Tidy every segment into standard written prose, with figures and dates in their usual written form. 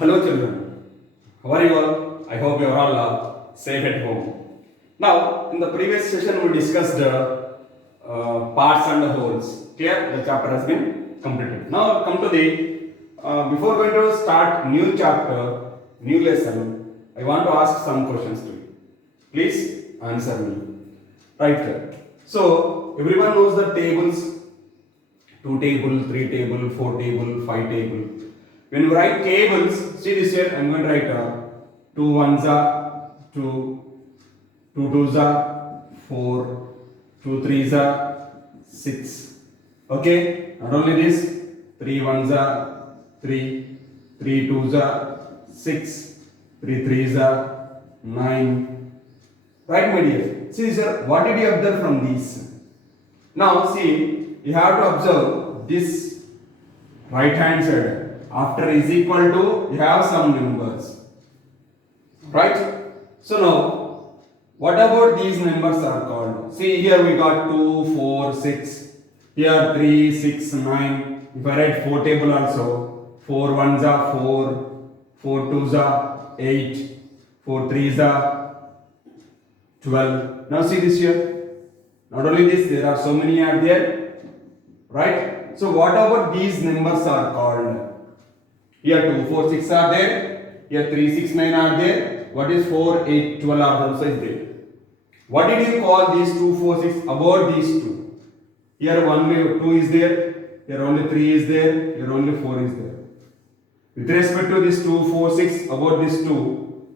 Hello children, how are you all? I hope you are all safe at home. Now, in the previous session we discussed parts and wholes. Clear? The chapter has been completed. Now come to the, before going to start new chapter, new lesson, I want to ask some questions to you. Please answer me. Right. So, everyone knows the tables, 2 table, 3 table, 4 table, 5 table. When you write tables, see this here, I am going to write 2 ones are 2, 2 twos are 4, 2 threes are 6. Okay, not only this, 3 ones are 3, 3 twos are 6, 3 threes are 9. Right, my dear? See, sir, what did you observe from these? Now, see, you have to observe this right hand side. After is equal to, you have some numbers. Right? So now, what about these numbers are called? See, here we got 2, 4, 6. Here 3, 6, 9. If I write 4 table also, 4 ones are 4, 4 twos are 8, 4 threes are 12. Now see this here. Not only this, there are so many are there. Right? So what about these numbers are called? Here 2, 4, 6 are there. Here 3, 6, 9 are there. What is 4, 8, 12 are also is there. What did you call these 2, 4, 6 about these two? Here only 2 is there. Here only 3 is there. Here only 4 is there. With respect to this 2, 4, 6, about this 2,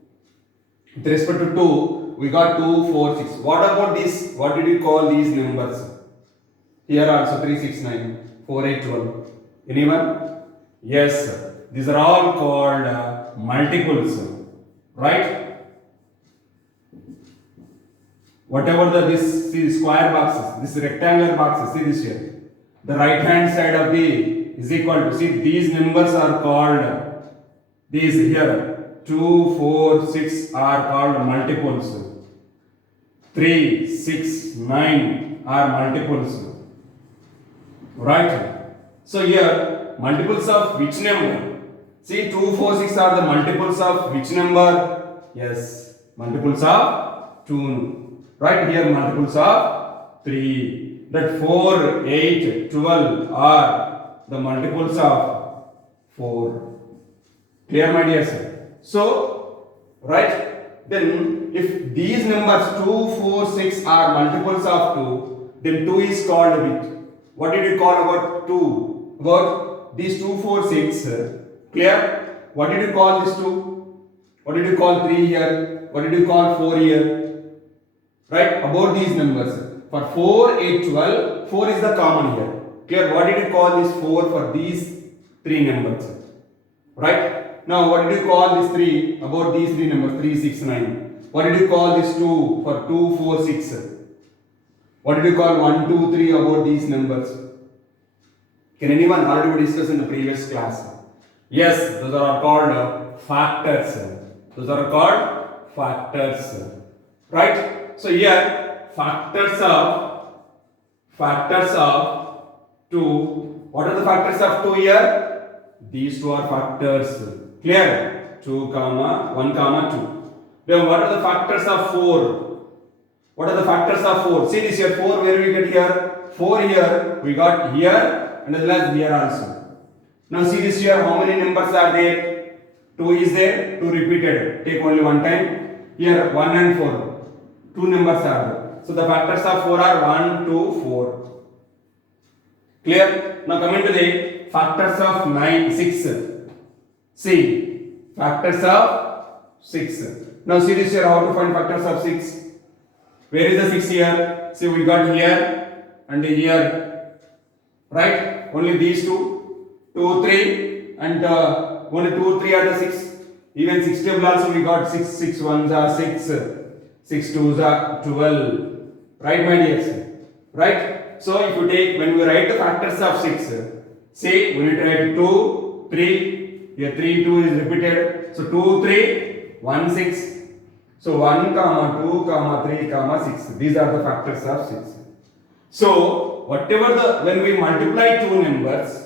with respect to 2, we got 2, 4, 6. What about this? What did you call these numbers? Here also 3, 6, 9, 4, 8, 12. Anyone? Yes, sir. These are all called multiples, right? Whatever this see, square boxes, this rectangular boxes, see this here. The right hand side of the is equal to, see these numbers are called, these here, 2, 4, 6 are called multiples. 3, 6, 9 are multiples. Right? So here, multiples of which number? See, 2, 4, 6 are the multiples of which number? Yes, multiples of 2. Right here, multiples of 3. That 4, 8, 12 are the multiples of 4. Clear, my dear sir? So, right, then if these numbers 2, 4, 6 are multiples of 2, then 2 is called which? What did you call about 2? About these 2, 4, 6. Clear? What did you call this 2? What did you call 3 here? What did you call 4 here? Right? About these numbers. For 4, 8, 12, 4 is the common here. Clear? What did you call this 4 for these 3 numbers? Right? Now, what did you call this 3 about these 3 numbers? 3, 6, 9. What did you call this 2 for 2, 4, 6? What did you call 1, 2, 3 about these numbers? Can anyone already discuss in the previous class? Yes, those are called factors. Those are called factors. Right? So here, factors of 2. What are the factors of 2 here? These two are factors. Clear? 2, 1, 2. Then what are the factors of 4? What are the factors of 4? See this here, 4 where we get here? 4 here, we got here and as well as here also. Now see this here, how many numbers are there? 2 is there, 2 repeated. Take only one time. Here 1 and 4. 2 numbers are there. So the factors of 4 are 1, 2, 4. Clear? Now coming to the factors of 9, 6. See, factors of 6. Now see this here, how to find factors of 6? Where is the 6 here? See, we got here and here. Right? Only these two. 2, 3 and only 2, 3 are the 6. Even 6 table also we got 6, 6 ones are 6, 6 twos are 12. Right, my dears? Right? So if you take, when we write the factors of 6, say we need to write 2, 3, here 3, 2 is repeated. So 2, 3, 1, 6. So 1, 2, 3, 6. These are the factors of 6. So whatever when we multiply two numbers,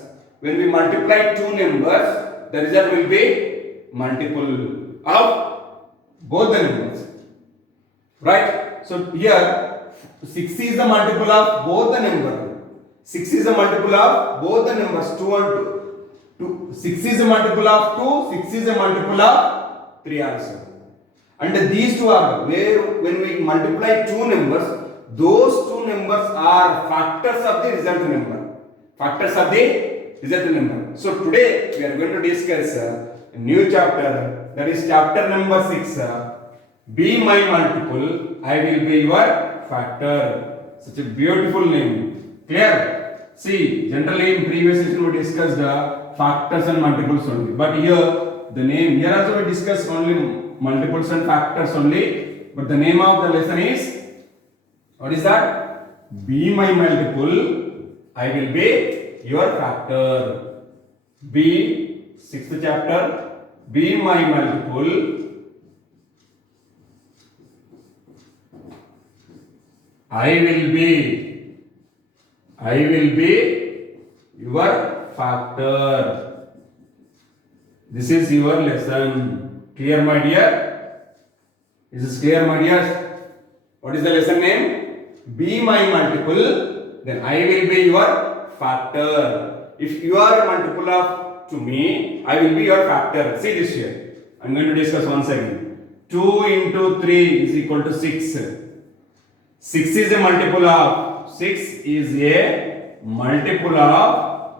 the result will be multiple of both the numbers. Right? So here 6 is the multiple of both the numbers. 6 is the multiple of both the numbers 2 and 2. 6 is the multiple of 2, 6 is the multiple of 3 also. And these two are where when we multiply two numbers, those two numbers are factors of the result number. Factors of the result number. So today we are going to discuss a new chapter, that is chapter number 6. Be my multiple, I will be your factor. Such a beautiful name. Clear? See, generally in previous session we discussed factors and multiples only. But here the name, here also we discussed only multiples and factors only. But the name of the lesson is, what is that? Be my multiple, I will be your factor. Be, 6th chapter, be my multiple, I will be your factor. This is your lesson. Clear, my dear? This is clear, my dear? What is the lesson name? Be my multiple, then I will be your factor. If you are a multiple of to me, I will be your factor. See this here. I am going to discuss once again. 2 into 3 is equal to 6. 6 is a multiple of 6 is a multiple of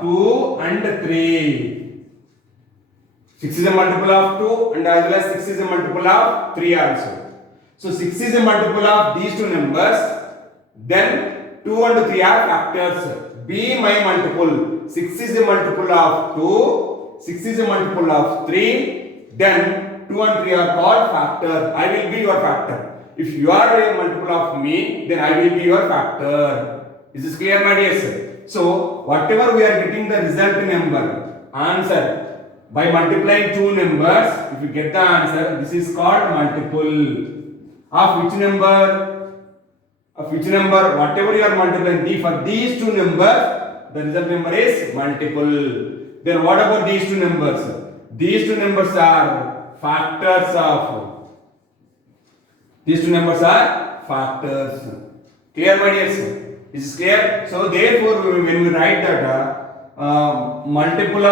2 and 3. 6 is a multiple of 2 and as well as 6 is a multiple of 3 also. So 6 is a multiple of these two numbers, then 2 and 3 are factors. Be my multiple. 6 is a multiple of 2, 6 is a multiple of 3, then 2 and 3 are called factors. I will be your factor. If you are a multiple of me, then I will be your factor. Is this clear, my dear sir? So, whatever we are getting the result number, answer, by multiplying two numbers, if you get the answer, this is called multiple. Of which number? Of which number? Whatever you are multiplying, for these two numbers, the result number is multiple. Then what about these two numbers? These two numbers are factors of, these two numbers are factors. Clear, my dear sir? Is this clear? So therefore when we write that multiple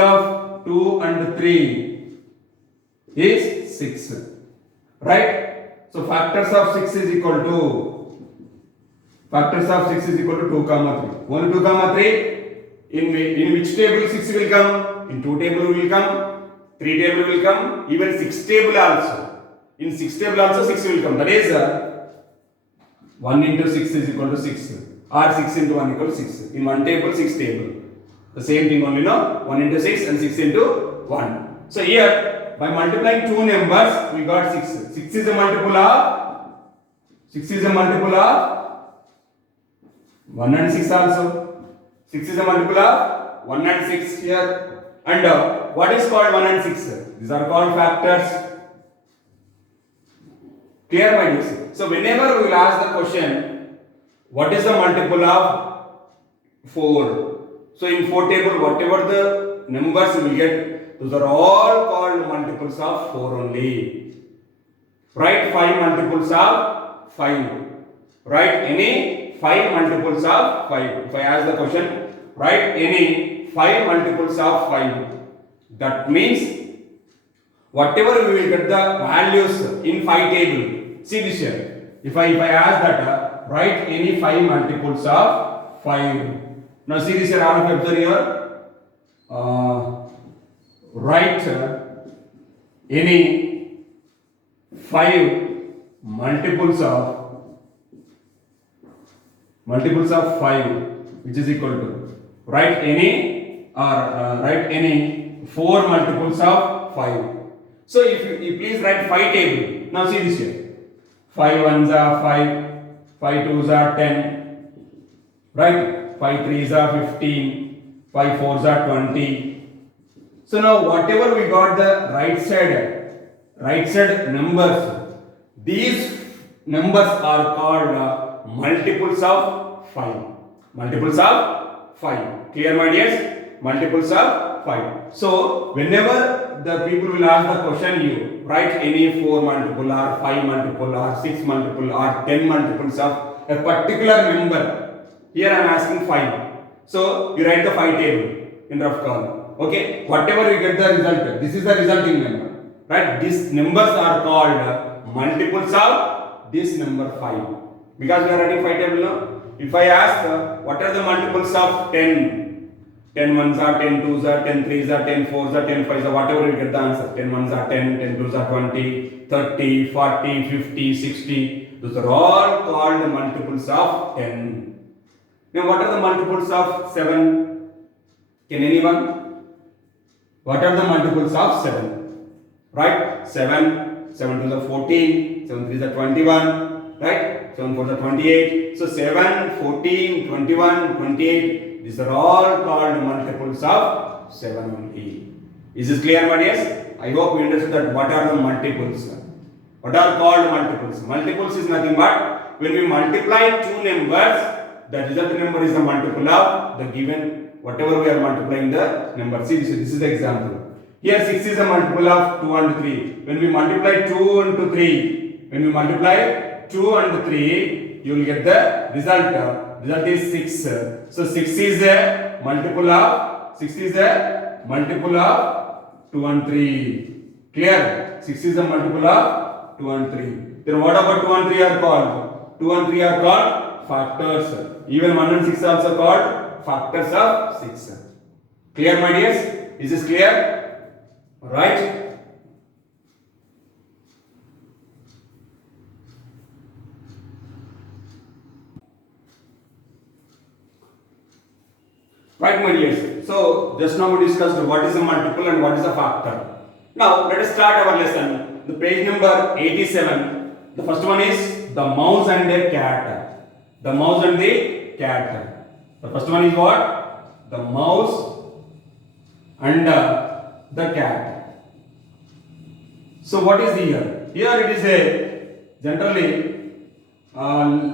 of 2 and 3 is 6, right? So factors of 6 is equal to 2 comma 3. Only 2 comma 3. In which table 6 will come? In 2 table will come, 3 table will come, even 6 table also. In 6 table also 6 will come. That is 1 into 6 is equal to 6, or 6 into 1 equal to 6. In 1 table, 6 table. The same thing only, no? 1 into 6 and 6 into 1. So here, by multiplying two numbers, we got 6. 6 is a multiple of 1 and 6 also. 6 is a multiple of 1 and 6 here. And what is called 1 and 6? These are called factors. Clear, my dear? So whenever we will ask the question, what is the multiple of 4? So in 4 table, whatever the numbers we will get, those are all called multiples of 4 only. Write 5 multiples of 5. Write any 5 multiples of 5. If I ask the question, write any 5 multiples of 5. That means whatever we will get the values in 5 table. See this here. If I ask that, write any 5 multiples of 5. Now see this here, all of you observe here. Write any 5 multiples of 5, which is equal to, write any any 4 multiples of 5. So if you please write 5 table. Now see this here. 5 ones are 5, 5 twos are 10, right? 5 threes are 15, 5 fours are 20. So now whatever we got the right side numbers, these numbers are called multiples of 5. Multiples of 5. Clear, my dears? Multiples of 5. So, whenever the people will ask the question, you write any 4 multiple or 5 multiple or 6 multiple or 10 multiples of a particular number. Here I am asking 5. So, you write the 5 table in rough column. Okay? Whatever you get the result, this is the resulting number. Right? These numbers are called multiples of this number 5. Because we are writing 5 table now. If I ask what are the multiples of 10? 10 ones are 10 twos are 10 threes are 10 fours are 10 fives are whatever you get the answer. 10 ones are 10, 10 twos are 20, 30, 40, 50, 60. Those are all called multiples of 10. Now what are the multiples of 7? Can anyone? What are the multiples of 7? Right? 7, 7 twos are 14, 7 threes are 21, right? 7 fours are 28. So 7, 14, 21, 28. These are all called multiples of 7 only. Is this clear, my dears? I hope you understood that what are the multiples. What are called multiples? Multiples is nothing but when we multiply two numbers, the result number is the multiple of the given whatever we are multiplying the number. See, this is the example. Here 6 is a multiple of 2 and 3. When we multiply 2 into 3, when we multiply 2 and 3, you will get the result. Result is 6. So 6 is a multiple of 2 and 3. Clear? 6 is a multiple of 2 and 3. Then what about 2 and 3 are called? 2 and 3 are called factors. Even 1 and 6 are also called factors of 6. Clear, my dears? Is this clear? Right? Right, my dears. So, just now we discussed what is a multiple and what is a factor. Now, let us start our lesson. The page number 87. The first one is the mouse and the cat. The mouse and the cat. The first one is what? The mouse and the cat. So, what is here? Here it is a generally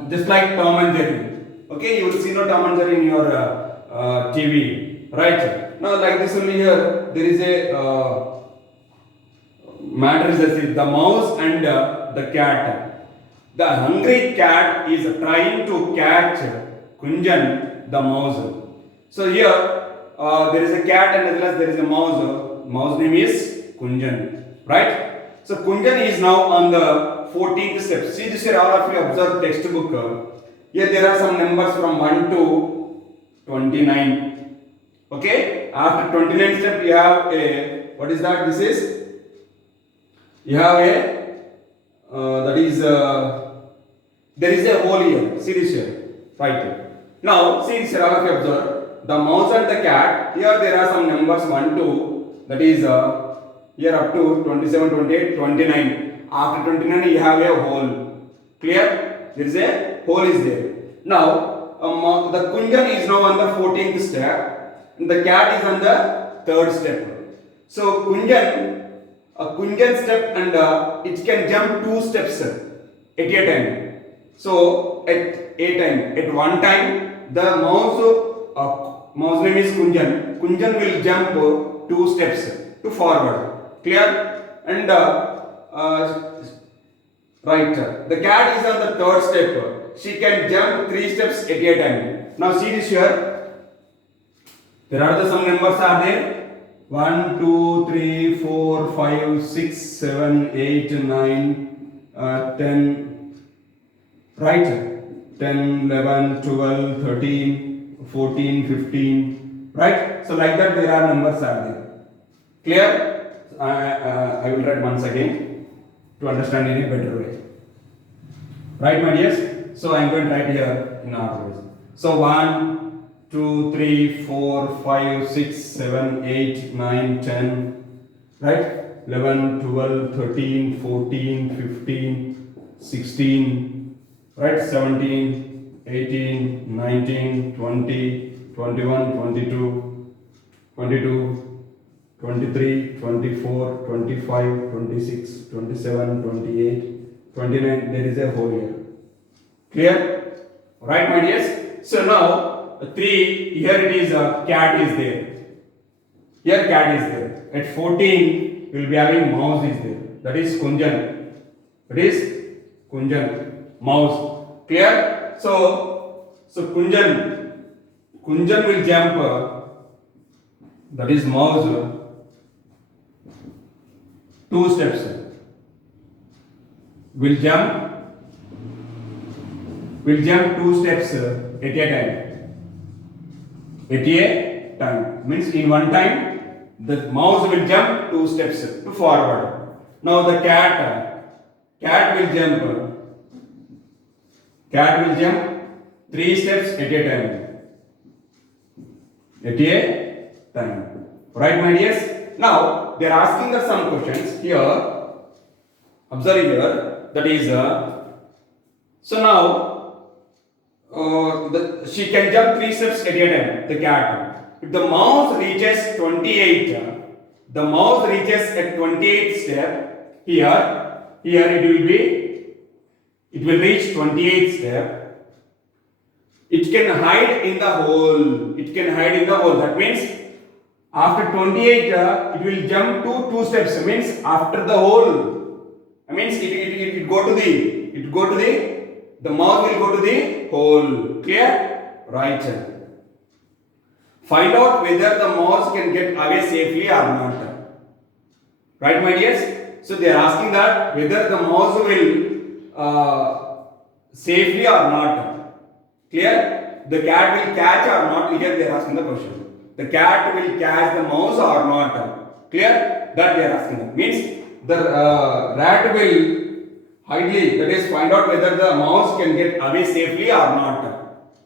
just like Tom and Jerry. Okay, you will see no Tom and Jerry in your TV, right? Now, like this only here, there is a matter is as if the mouse and the cat. The hungry cat is trying to catch Kunjan, the mouse. So here there is a cat and as well as there is a mouse. Mouse name is Kunjan, right? So Kunjan is now on the 14th step. See this here, all of you observe the textbook. Here there are some numbers from 1 to 29. Okay, after 29 step you have a, what is that? This is, you have a that is there is a hole here. See this here, right here. Now see this here, all of you observe the mouse and the cat. Here there are some numbers 1 to, that is here up to 27, 28, 29. After 29 you have a hole. Clear? There is a hole is there. Now the Kunjan is now on the 14th step and the cat is on the 3rd step. So Kunjan step and it can jump 2 steps at a time. So at one time the mouse name is Kunjan. Kunjan will jump 2 steps to forward. Clear? And right, the cat is on the 3rd step. She can jump 3 steps at a time. Now see this here. There are some numbers are there. 1, 2, 3, 4, 5, 6, 7, 8, 9, 10. Right? 10, 11, 12, 13, 14, 15. Right? So like that there are numbers are there. Clear? I will write once again to understand in a better way. Right, my dears? So I am going to write here in order. So 1, 2, 3, 4, 5, 6, 7, 8, 9, 10. Right? 11, 12, 13, 14, 15, 16. Right? 17, 18, 19, 20, 21, 22, 22, 23, 24, 25, 26, 27, 28, 29. There is a hole here. Clear? Right, my dears? So now 3, here it is cat is there. Here cat is there. At 14, we will be having mouse is there. That is Kunjan. That is Kunjan. Mouse. Clear? So Kunjan will jump. That is mouse. 2 steps. Will jump 2 steps at a time. At a time means in one time the mouse will jump 2 steps to forward. Now the cat will jump 3 steps at a time. At a time. Right, my dears? Now they are asking us some questions here. Observe here. That is so now she can jump 3 steps at a time, the cat. If the mouse reaches 28, the mouse reaches at 28 step, here it will reach 28 step. It can hide in the hole. That means after 28, it will jump to 2 steps. Means after the hole. Means it go to the mouse will go to the hole. Clear? Right. Find out whether the mouse can get away safely or not. Right, my dears? So they are asking that whether the mouse will safely or not. Clear? The cat will catch or not? Here they are asking the question. The cat will catch the mouse or not? Clear? That they are asking. Means the rat will hidely, that is, find out whether the mouse can get away safely or not.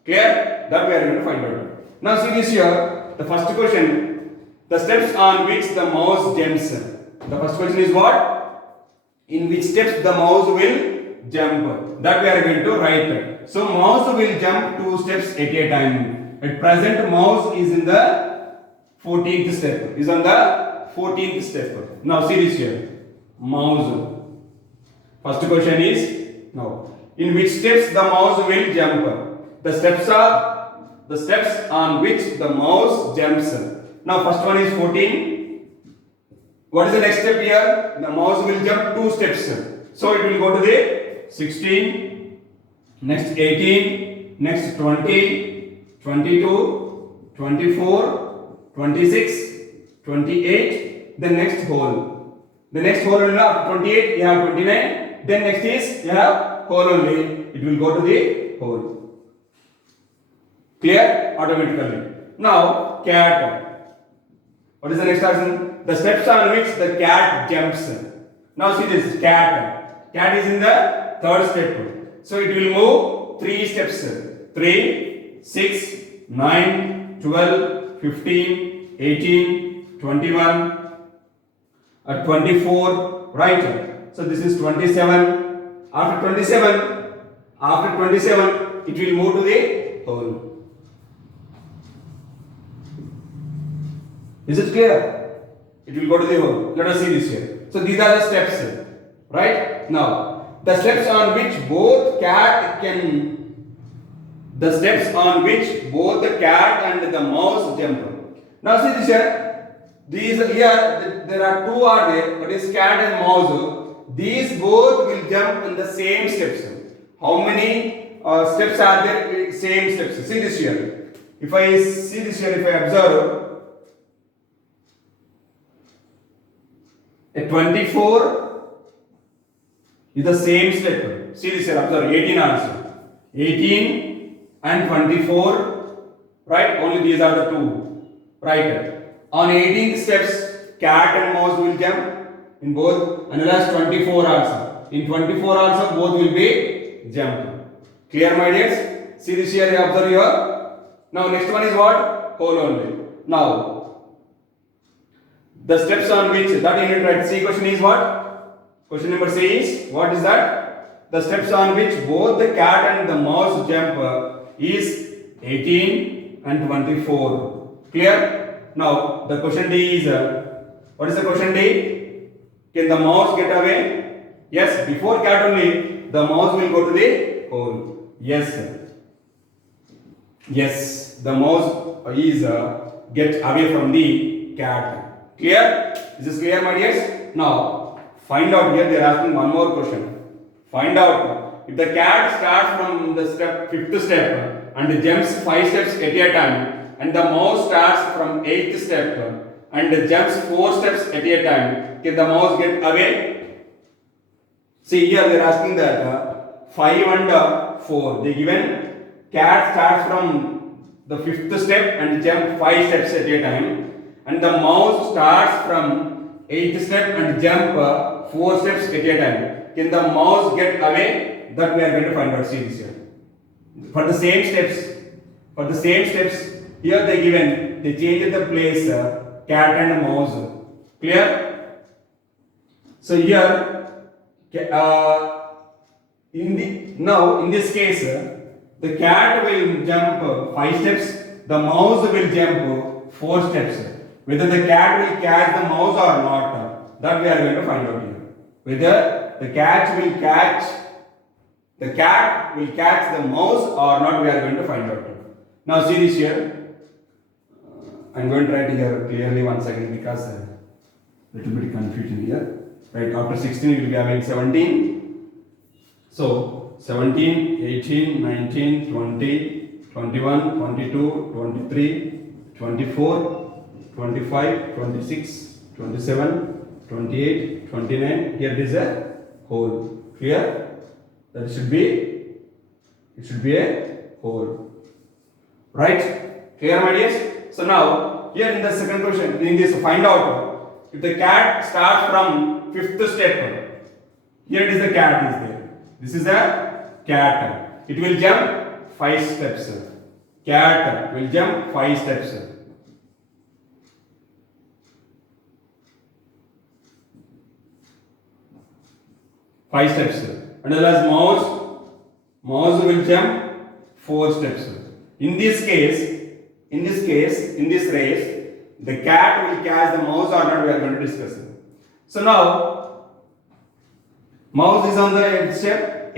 Clear? That we are going to find out. Now see this here. The first question. The steps on which the mouse jumps. The first question is what? In which steps the mouse will jump. That we are going to write. So mouse will jump 2 steps at a time. At present mouse is in the 14th step. Is on the 14th step. Now see this here. Mouse. First question is now in which steps the mouse will jump. The steps on which the mouse jumps. Now first one is 14. What is the next step here? The mouse will jump 2 steps. So it will go to the 16, next 18, next 20, 22, 24, 26, 28, then next hole. The next hole will have 28, you have 29. Then next is you have hole only. It will go to the hole. Clear? Automatically. Now cat. What is the next option? The steps on which the cat jumps. Now see this cat. Cat is in the 3rd step. So it will move 3 steps. 3, 6, 9, 12, 15, 18, 21, 24. Right? So this is 27. After 27, it will move to the hole. Is it clear? It will go to the hole. Let us see this here. So these are the steps. Right? Now, the steps on which both the cat and the mouse jump. Now see this here. There are 2 are there. That is cat and mouse. These both will jump in the same steps. How many steps are there? Same steps. See this here. If I observe at 24 is the same step. See this here. Observe 18 also. 18 and 24. Right? Only these are the 2. Right? On 18 steps, cat and mouse will jump in both, and last 24 also. In 24 also, both will be jumped. Clear, my dears? See this here, observe here. Now, next one is what? Hole only. Now, the steps on which that you need to write. See, question is what? Question number C is what is that? The steps on which both the cat and the mouse jump is 18 and 24. Clear? Now the question D is what is the question D? Can the mouse get away? Yes, before cat only the mouse will go to the hole. Yes, sir. Yes, the mouse is get away from the cat. Clear? Is this clear, my dears? Now, find out here. They are asking one more question. Find out if the cat starts from the fifth step and jumps 5 steps at a time, and the mouse starts from 8th step and jumps 4 steps at a time, can the mouse get away? See here, they are asking that 5 and 4. They given cat starts from the 5th step and jump 5 steps at a time, and the mouse starts from 8th step and jump 4 steps at a time. Can the mouse get away? That we are going to find out. See this here. For the same steps, here they given, they changed the place cat and mouse. Clear? So here in this case, the cat will jump 5 steps, the mouse will jump 4 steps. Whether the cat will catch the mouse or not, that we are going to find out here. Whether the cat will catch the mouse or not, we are going to find out. Now see this here. I am going to write here clearly once again because little bit confusion here. Right, after 16 we will be having 17. So 17, 18, 19, 20, 21, 22, 23, 24, 25, 26, 27, 28, 29. Here it is a hole. Clear? That it should be a hole. Right? Clear, my dears? So now here in the second question, in this find out if the cat starts from 5th step. Here it is the cat is there. This is a cat. It will jump 5 steps. Cat will jump 5 steps. And as mouse will jump 4 steps. In this race, the cat will catch the mouse or not, we are going to discuss. So now, mouse is on the 8th step.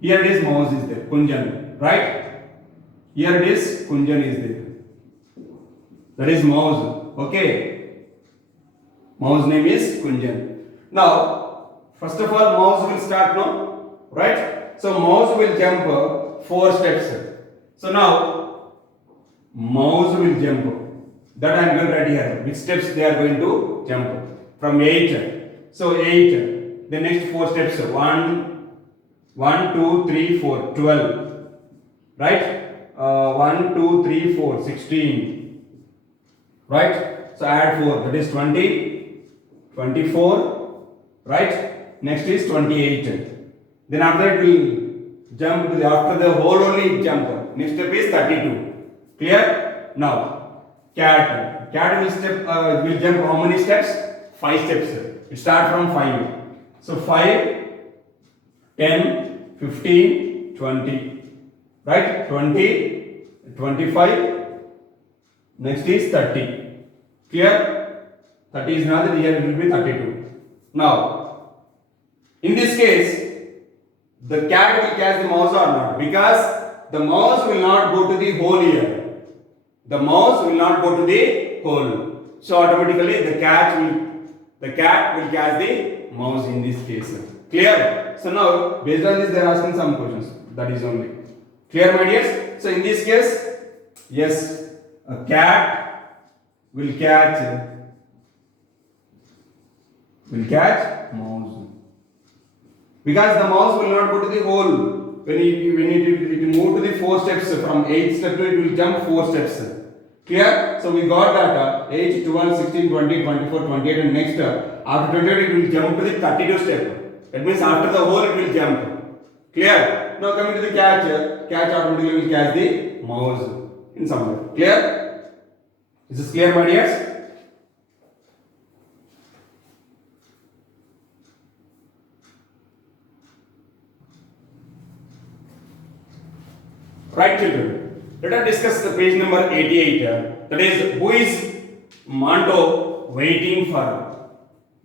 Here it is, mouse is there, Kunjan, right? Here it is, Kunjan is there. That is mouse, okay? Mouse name is Kunjan. Now, first of all, mouse will start now, right? So mouse will jump 4 steps. So now, mouse will jump. That I am going to write here. Which steps they are going to jump? From 8. So 8. The next 4 steps. 1, 2, 3, 4. 12. Right? 1, 2, 3, 4. 16. Right? So add 4. That is 20. 24. Right? Next is 28. Then after that we will jump to after the whole only jump. Next step is 32. Clear? Now. Cat will jump how many steps? 5 steps. It starts from 5. So 5, 10, 15, 20. Right? 20, 25. Next is 30. Clear? 30 is another, here it will be 32. Now, in this case, the cat will catch the mouse or not? Because the mouse will not go to the hole here. The mouse will not go to the hole. So automatically the cat will catch the mouse in this case. Clear? So now based on this they are asking some questions. That is only. Clear, my dears? So in this case, yes, a cat will catch mouse. Because the mouse will not go to the hole. When it move to the 4 steps, from 8th step to it will jump 4 steps. Clear? So we got that 8, 12, 16, 20, 24, 28 and next after 28 it will jump to the 32 step. That means after the hole it will jump. Clear? Now coming to the catch automatically will catch the mouse in some way. Clear? Is this clear, my dears? Right, children. Let us discuss the page number 88. That is, who is Monto waiting for?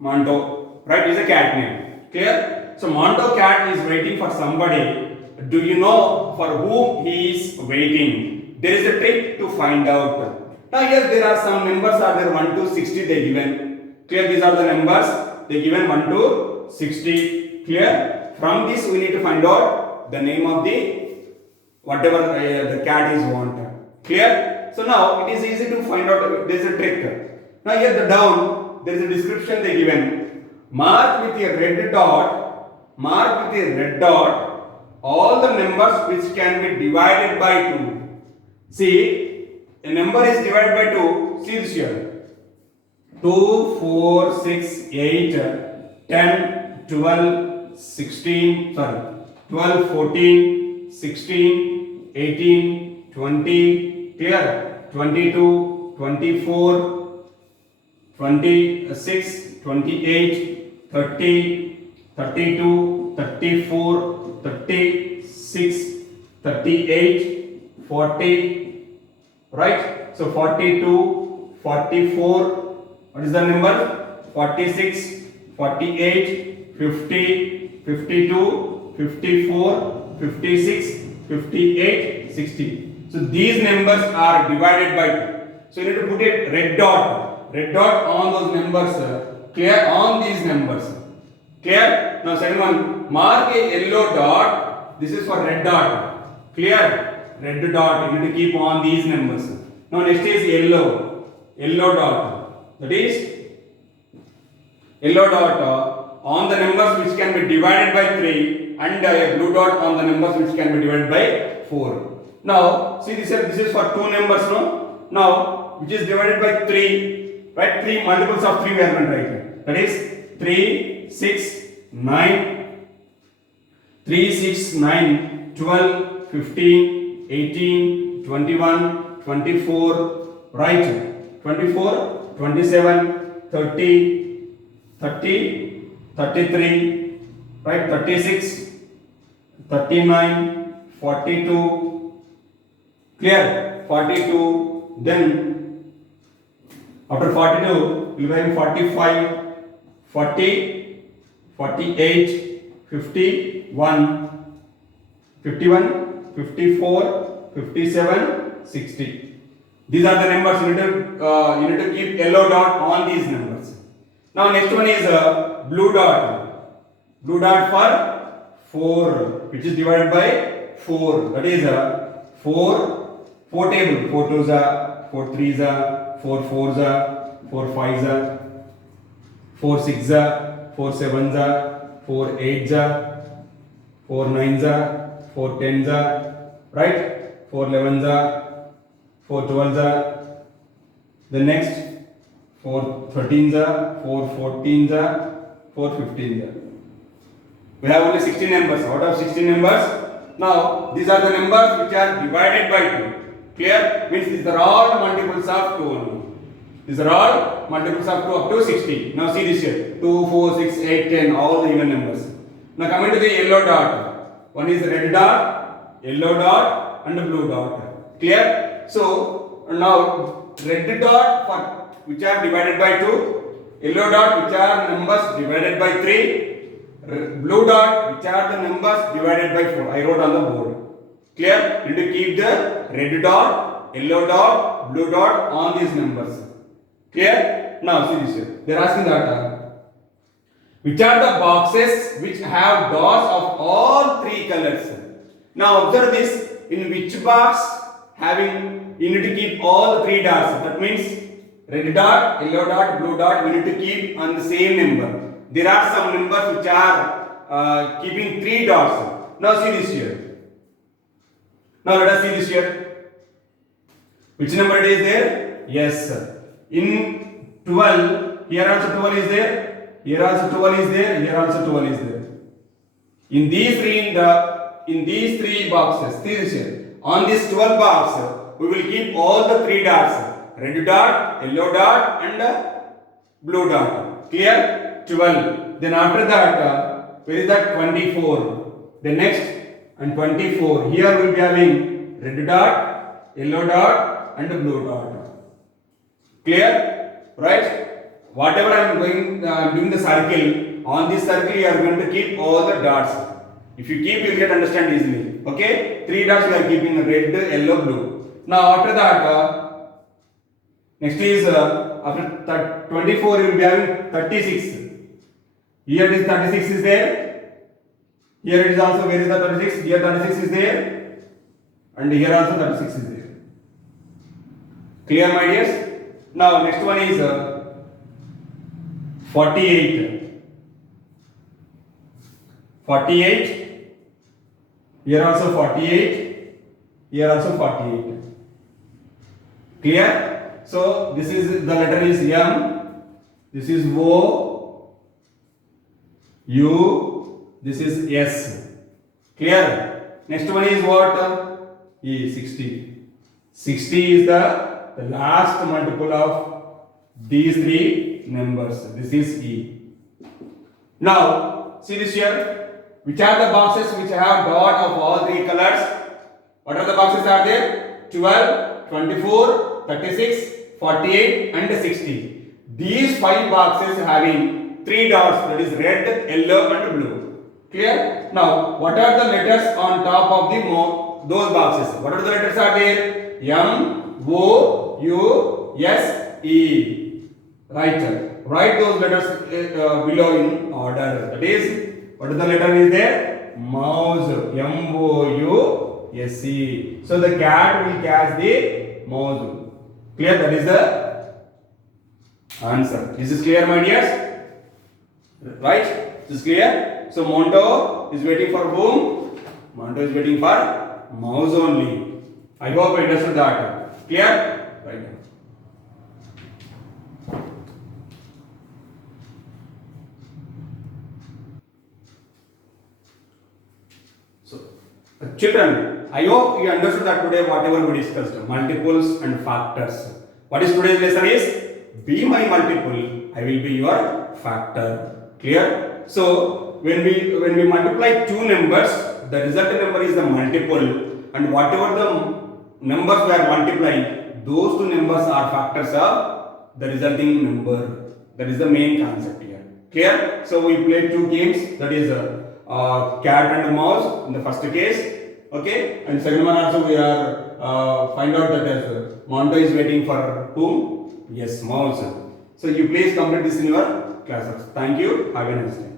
Monto, right, is a cat name. Clear? So Monto cat is waiting for somebody. Do you know for whom he is waiting. There is a trick to find out. Now here there are some numbers are there 1 to 60 they given. Clear, these are the numbers they given 1 to 60. Clear. From this we need to find out the name of the whatever the cat is wanted. Clear. So now it is easy to find out. There is a trick. Now here the down there is a description they given. Mark with a red dot. Mark with a red dot all the numbers which can be divided by 2. See, a number is divided by 2. See this here. 2, 4, 6, 8, 10, 12, 16, 12, 14, 16, 18, 20, clear, 22, 24, 26, 28, 30, 32, 34, 36, 38, 40, right? So 42, 44, what is the number? 46, 48, 50, 52, 54, 56, 58, 60. So these numbers are divided by 2. So you need to put a red dot on those numbers, clear, on these numbers. Clear? Now second one, mark a yellow dot. This is for red dot. Clear? Red dot. You need to keep on these numbers. Now next is yellow dot. That is yellow dot on the numbers which can be divided by 3 and a blue dot on the numbers which can be divided by 4. Now see this is for 2 numbers, no? Now which is divided by 3, right? 3 multiples of 3 we are going to write here. That is 3, 6, 9, 3, 6, 9, 12, 15, 18, 21, 24, right? 24, 27, 30, 30, 33, right? 36, 39, 42, clear? 42, then after 42, we will have 45, 40, 48, 51, 51, 54, 57, 60. These are the numbers. You need to keep yellow dot on these numbers. Now next one is blue dot. Blue dot for 4, which is divided by 4. That is 4 table. 4 twos are, 4 threes are, 4 fours are, 4 fives are, 4 sixes are, 4 sevens are, 4 eights are, 4 nines are, 4 tens are, right? 4 elevens are, 4 12s are. The next 4 13s are, 4 14s are, 4 15s are. We have only 16 numbers. Out of 16 numbers, now these are the numbers which are divided by 2. Clear? Means these are all multiples of 2 only. These are all multiples of 2 up to 60. Now see this here. 2, 4, 6, 8, 10, all the even numbers. Now coming to the yellow dot. One is red dot, yellow dot and blue dot. Clear? So now red dot for which are divided by 2, yellow dot which are numbers divided by 3, blue dot which are the numbers divided by 4. I wrote on the board. Clear? You need to keep the red dot, yellow dot, blue dot on these numbers. Clear? Now see this here. They are asking that which are the boxes which have dots of all 3 colors. Now observe this. In which box having, you need to keep all the 3 dots. That means red dot, yellow dot, blue dot. We need to keep on the same number. There are some numbers which are keeping 3 dots. Now see this here. Now let us see this here. Which number it is there? Yes, sir. In 12, here also 12 is there. Here also 12 is there. Here also 12 is there. In these 3 boxes, see this here. On this 12 box, we will keep all the 3 dots. Red dot, yellow dot and blue dot. Clear? 12. Then after that, where is that? 24. The next and 24. Here we will be having red dot, yellow dot and blue dot. Clear? Right? Whatever I am doing the circle, on this circle you are going to keep all the dots. If you keep, you get understand easily. Okay, 3 dots we are keeping red, yellow, blue. Now after that, next is after 24 you will be having 36. Here it is 36 is there. Here it is also, where is the 36? Here 36 is there. And here also 36 is there. Clear, my dears? Now next one is 48. 48. Here also 48. Here also 48. Clear? So this is, the letter is M. This is O. U. This is S. Clear? Next one is what? E. 60. 60 is the last multiple of these three numbers. This is E. Now see this here. Which are the boxes which have dot of all three colors? What are the boxes are there? 12, 24, 36, 48 and 60. These 5 boxes having 3 dots, that is red, yellow and blue. Clear? Now what are the letters on top of the those boxes? What are the letters are there? M, O, U, S, E. Write those letters below in order. That is, what is the letter is there? Mouse. M-O-U-S-E. So the cat will catch the mouse. Clear? That is the answer. This is clear, my dears? Right? This is clear? So Monto is waiting for whom? Monto is waiting for mouse only. I hope you understood that. Clear? Right. So, children, I hope you understood that today whatever we discussed, multiples and factors. What is today's lesson is? Be my multiple, I will be your factor. Clear? So, when we multiply two numbers, the resultant number is the multiple, and whatever the numbers we are multiplying, those two numbers are factors of the resulting number. That is the main concept here. Clear? So, we played two games, that is cat and mouse in the first case, okay, and second one also we are find out that as Monto is waiting for whom? Yes, mouse. So you please complete this in your classes. Thank you. Have a nice day.